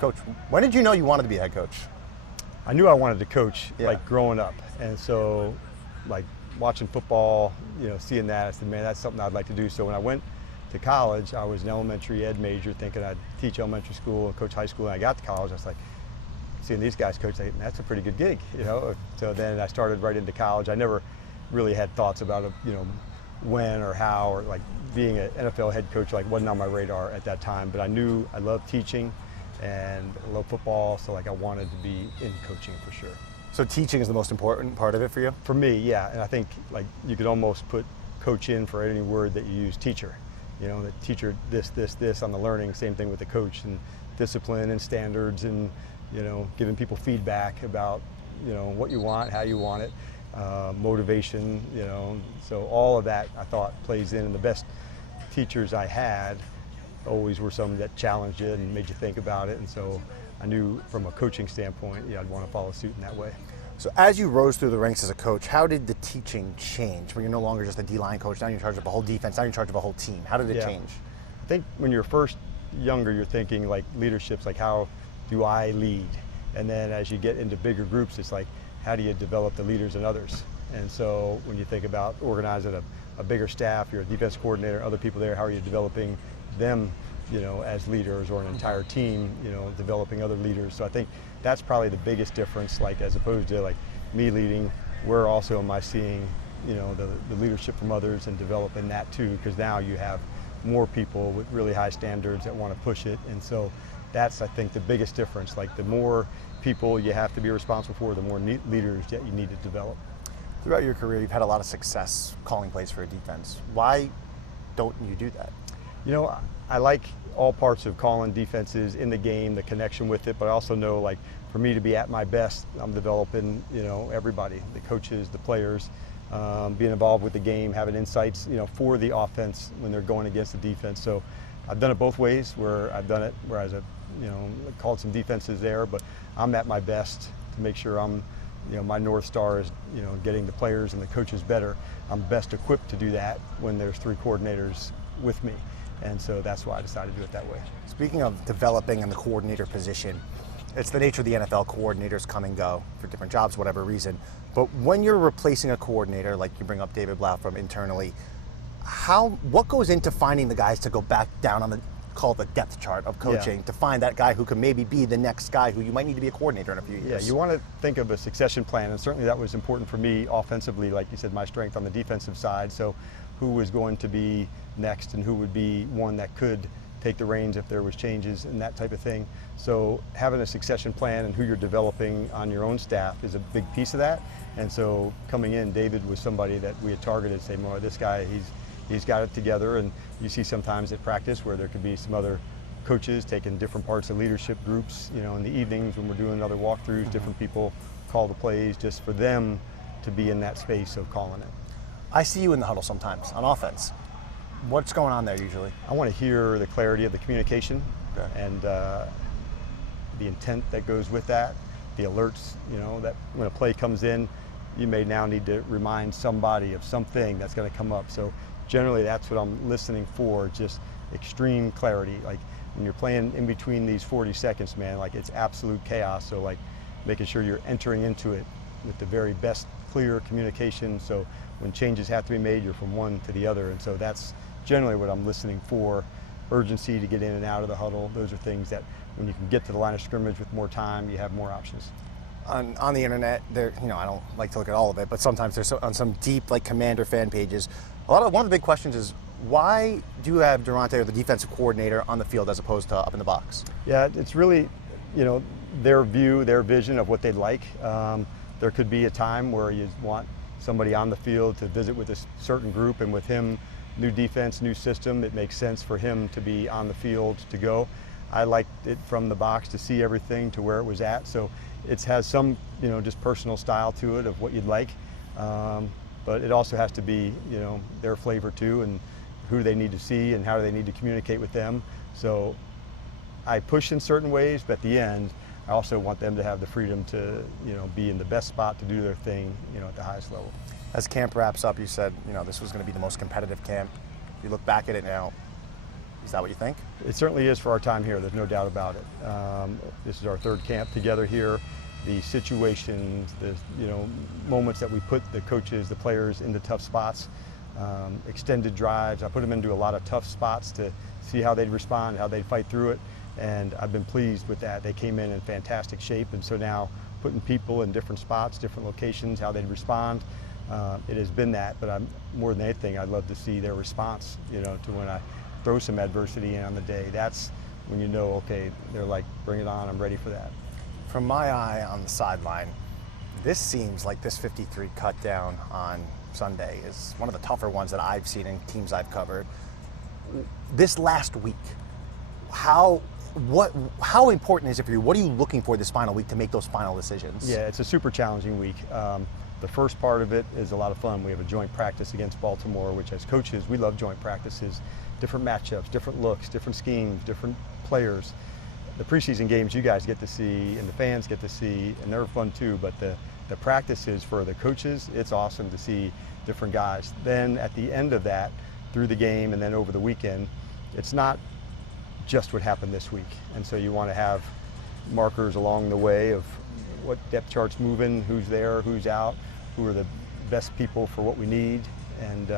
Coach, when did you know you wanted to be a head coach? I knew I wanted to coach, Yeah. like growing up, and so like watching football, seeing that, I said, man, that's something I'd like to do. So when I went to college, I was an elementary ed major, thinking I'd teach elementary school and coach high school. And I got to college, I was like, seeing these guys coach, that's a pretty good gig, So then I started right into college. I never really had thoughts about it, when or how, or like being an NFL head coach wasn't on my radar at that time. But I knew I loved teaching and I love football, so I wanted to be in coaching for sure. So teaching is the most important part of it for you? For me, yeah, and I think you could almost put coach in for any word that you use, teacher. The teacher, this on the learning, same thing with the coach, and discipline and standards and, giving people feedback about, what you want, how you want it, motivation, so all of that I thought plays in, and the best teachers I had always were some that challenged you and made you think about it, and so I knew from a coaching standpoint, I'd want to follow suit in that way. So as you rose through the ranks as a coach, how did the teaching change? When you're no longer just a D-line coach, now you're in charge of a whole defense, now you're in charge of a whole team. How did it change? I think when you're first younger, you're thinking leadership's how do I lead? And then as you get into bigger groups, it's how do you develop the leaders in others? And so when you think about organizing a bigger staff, you're a defense coordinator, other people there, how are you developing them, as leaders, or an entire team, developing other leaders? So I think that's probably the biggest difference, as opposed to me leading, where also am I seeing, the leadership from others and developing that too, because now you have more people with really high standards that want to push it. And so that's, I think, the biggest difference. The more people you have to be responsible for, the more leaders that you need to develop. Throughout your career, you've had a lot of success calling plays for a defense. Why don't you do that? I like all parts of calling defenses in the game, the connection with it, but I also know, for me to be at my best, I'm developing, everybody, the coaches, the players, being involved with the game, having insights, for the offense when they're going against the defense. So I've done it both ways, where I've done it, whereas I've, called some defenses there, but I'm at my best to make sure I'm, my North Star is, getting the players and the coaches better. I'm best equipped to do that when there's three coordinators with me. And so that's why I decided to do it that way. Speaking of developing in the coordinator position, it's the nature of the NFL, coordinators come and go for different jobs, whatever reason. But when you're replacing a coordinator, like you bring up David Blau from internally, what goes into finding the guys to go back down on the depth chart of coaching, to find that guy who can maybe be the next guy who you might need to be a coordinator in a few years? Yeah, you want to think of a succession plan, and certainly that was important for me offensively, like you said, my strength on the defensive side. So who was going to be next and who would be one that could take the reins if there was changes and that type of thing. So having a succession plan and who you're developing on your own staff is a big piece of that. And so coming in, David was somebody that we had targeted, say, more, this guy, he's got it together. And you see sometimes at practice where there could be some other coaches taking different parts of leadership groups, in the evenings when we're doing other walkthroughs, different people call the plays just for them to be in that space of calling it. I see you in the huddle sometimes on offense. What's going on there usually? I want to hear the clarity of the communication, and the intent that goes with that, the alerts, that when a play comes in, you may now need to remind somebody of something that's going to come up. So generally that's what I'm listening for, just extreme clarity. When you're playing in between these 40 seconds, man, it's absolute chaos. So making sure you're entering into it with the very best clear communication. So when changes have to be made, you're from one to the other. And so that's generally what I'm listening for. Urgency to get in and out of the huddle. Those are things that when you can get to the line of scrimmage with more time, you have more options. On the internet, there, I don't like to look at all of it, but sometimes there's on some deep Commander fan pages, one of the big questions is, why do you have Durante, or the defensive coordinator, on the field as opposed to up in the box? Yeah, it's really, their view, their vision of what they'd like. There could be a time where you want somebody on the field to visit with a certain group, and with him, new defense, new system, it makes sense for him to be on the field to go. I liked it from the box to see everything to where it was at. So it has some, just personal style to it of what you'd like. But it also has to be, their flavor too, and who they need to see and how do they need to communicate with them. So I push in certain ways, but at the end, I also want them to have the freedom to, be in the best spot to do their thing, at the highest level. As camp wraps up, you said, this was going to be the most competitive camp. You look back at it now, Is that what you think? It certainly is for our time here, there's no doubt about it. This is our third camp together here. The situations, the moments that we put the coaches, the players into tough spots, extended drives. I put them into a lot of tough spots to see how they'd respond, how they'd fight through it, and I've been pleased with that. They came in fantastic shape, and so now putting people in different spots, different locations, how they'd respond, it has been that, but more than anything, I'd love to see their response, to when I throw some adversity in on the day. That's when okay, they're like, bring it on, I'm ready for that. From my eye on the sideline, this seems like this 53 cut down on Sunday is one of the tougher ones that I've seen in teams I've covered. This last week, how important is it for you? What are you looking for this final week to make those final decisions? Yeah, it's a super challenging week. The first part of it is a lot of fun. We have a joint practice against Baltimore, which as coaches, we love joint practices. Different matchups, different looks, different schemes, different players. The preseason games you guys get to see and the fans get to see, and they're fun too, but the practices for the coaches, it's awesome to see different guys. Then at the end of that, through the game and then over the weekend, it's not just what happened this week. And so you want to have markers along the way of what depth chart's moving, who's there, who's out, who are the best people for what we need. And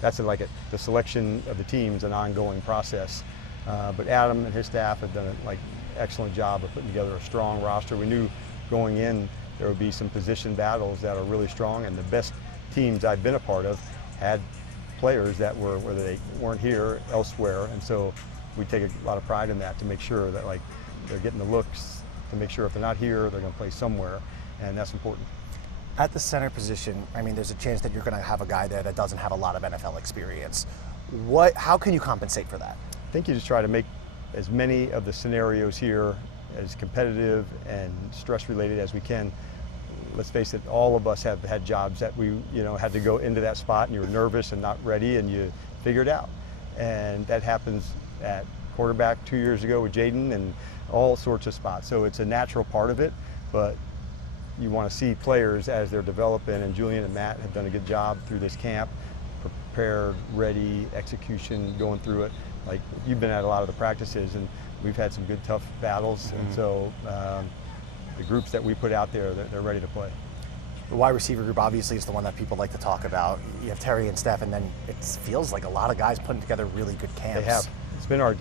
that's the selection of the team's an ongoing process. But Adam and his staff have done an excellent job of putting together a strong roster. We knew going in there would be some position battles that are really strong, and the best teams I've been a part of had players that were, whether they weren't here, elsewhere, and so we take a lot of pride in that to make sure that they're getting the looks, to make sure if they're not here, they're going to play somewhere, and that's important. At the center position, I mean, there's a chance that you're going to have a guy there that doesn't have a lot of NFL experience. How can you compensate for that? I think you just try to make as many of the scenarios here as competitive and stress-related as we can. Let's face it, all of us have had jobs that we had to go into that spot and you were nervous and not ready and you figured it out. And that happens at quarterback 2 years ago with Jaden and all sorts of spots. So it's a natural part of it, but you want to see players as they're developing, and Julian and Matt have done a good job through this camp, prepared, ready, execution, going through it. Like, you've been at a lot of the practices and we've had some good tough battles, and so the groups that we put out there, they're ready to play. The wide receiver group obviously is the one that people like to talk about. You have Terry and Steph, and then it feels like a lot of guys putting together really good camps. They have. It's been I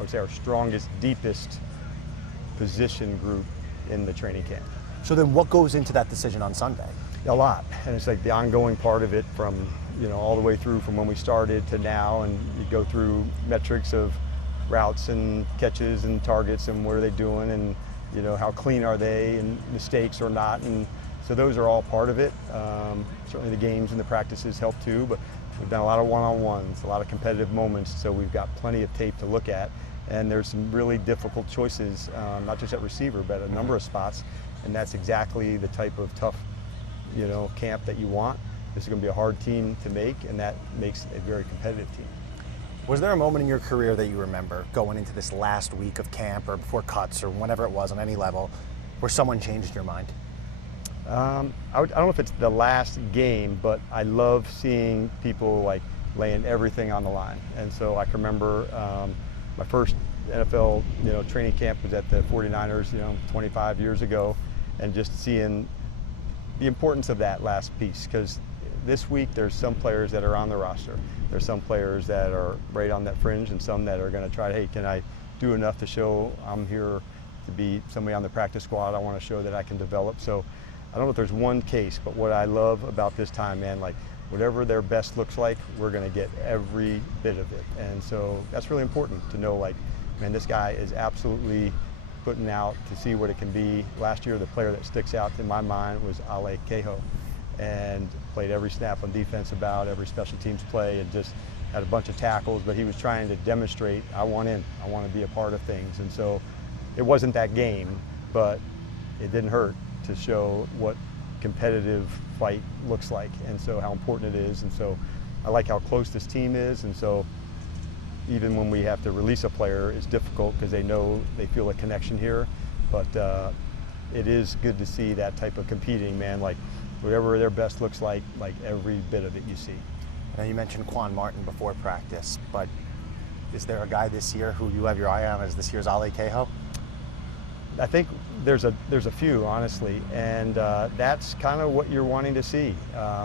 would say our strongest, deepest position group in the training camp. So then what goes into that decision on Sunday? A lot, and it's like the ongoing part of it from all the way through from when we started to now, and you go through metrics of routes and catches and targets and what are they doing, and how clean are they, and mistakes or not, and so those are all part of it. Certainly the games and the practices help too, but we've done a lot of one-on-ones, a lot of competitive moments, so we've got plenty of tape to look at, and there's some really difficult choices, not just at receiver, but a number of spots, and that's exactly the type of tough camp that you want. This is going to be a hard team to make, and that makes a very competitive team. Was there a moment in your career that you remember going into this last week of camp or before cuts or whenever it was on any level where someone changed your mind? I don't know if it's the last game, but I love seeing people laying everything on the line. And so I can remember my first NFL training camp was at the 49ers 25 years ago, and just seeing the importance of that last piece, because this week there's some players that are on the roster. There's some players that are right on that fringe, and some that are going to try, hey, can I do enough to show I'm here to be somebody on the practice squad? I want to show that I can develop. So I don't know if there's one case, but what I love about this time, man, whatever their best looks like, we're going to get every bit of it. And so that's really important to know, man, this guy is absolutely putting out to see what it can be. Last year, the player that sticks out in my mind was Ale Cajo, and played every snap on defense, about every special teams play, and just had a bunch of tackles, but he was trying to demonstrate, I want in, I want to be a part of things. And so it wasn't that game, but it didn't hurt to show what competitive fight looks like, and so how important it is. And so I like how close this team is, and so even when we have to release a player, it's difficult because they feel a connection here, but it is good to see that type of competing, man, whatever their best looks like every bit of it you see. Now, you mentioned Quan Martin before practice, but Is there a guy this year who you have your eye on as this year's Ale Cahill? I think there's a few, honestly, and that's kind of what you're wanting to see.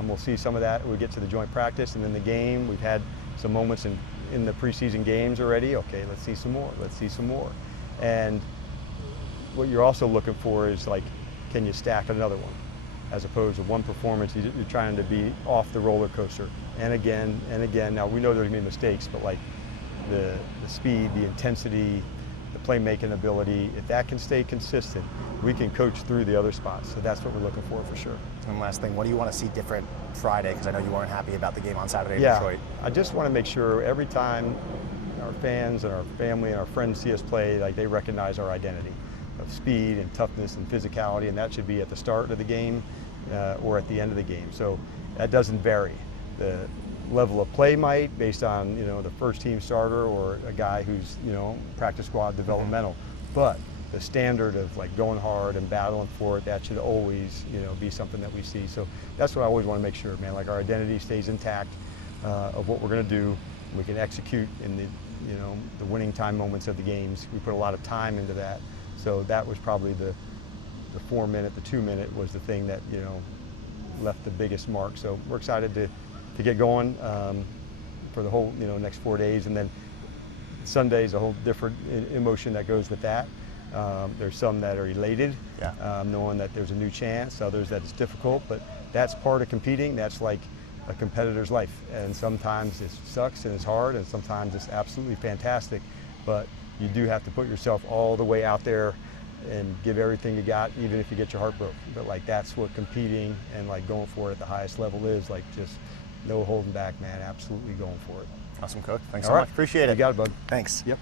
We'll see some of that when we get to the joint practice and then the game. We've had some moments in the preseason games already. Okay, let's see some more. Let's see some more. And what you're also looking for is, like, can you stack another one? As opposed to one performance, you're trying to be off the roller coaster. And again, and again. Now, we know there's going to be mistakes, but like the speed, the intensity, the playmaking ability, if that can stay consistent, we can coach through the other spots. So that's what we're looking for sure. And last thing, what do you want to see different Friday? Because I know you weren't happy about the game on Saturday in Detroit. I just want to make sure every time our fans and our family and our friends see us play, like, they recognize our identity of speed and toughness and physicality, and that should be at the start of the game or at the end of the game. So that doesn't vary. The level of play might, based on, you know, the first team starter or a guy who's, you know, practice squad developmental, but the standard of, like, going hard and battling for it, that should always, you know, be something that we see. So that's what I always want to make sure, man, like, our identity stays intact of what we're going to do. We can execute in the, you know, the winning time moments of the games. We put a lot of time into that. So that was probably the 4 minute, the 2 minute was the thing that, you know, left the biggest mark. So we're excited to get going for the whole, you know, next 4 days. And then Sunday's a whole different emotion that goes with that. There's some that are elated, knowing that there's a new chance, others that it's difficult, but that's part of competing. That's like a competitor's life. And sometimes it sucks and it's hard, and sometimes it's absolutely fantastic, but you do have to put yourself all the way out there and give everything you got, even if you get your heart broke. But, like, that's what competing and, like, going for it at the highest level is. Like, just no holding back, man. Absolutely going for it. Awesome, Coach. Thanks so much. Appreciate it. You got it, bud. Thanks. Yep.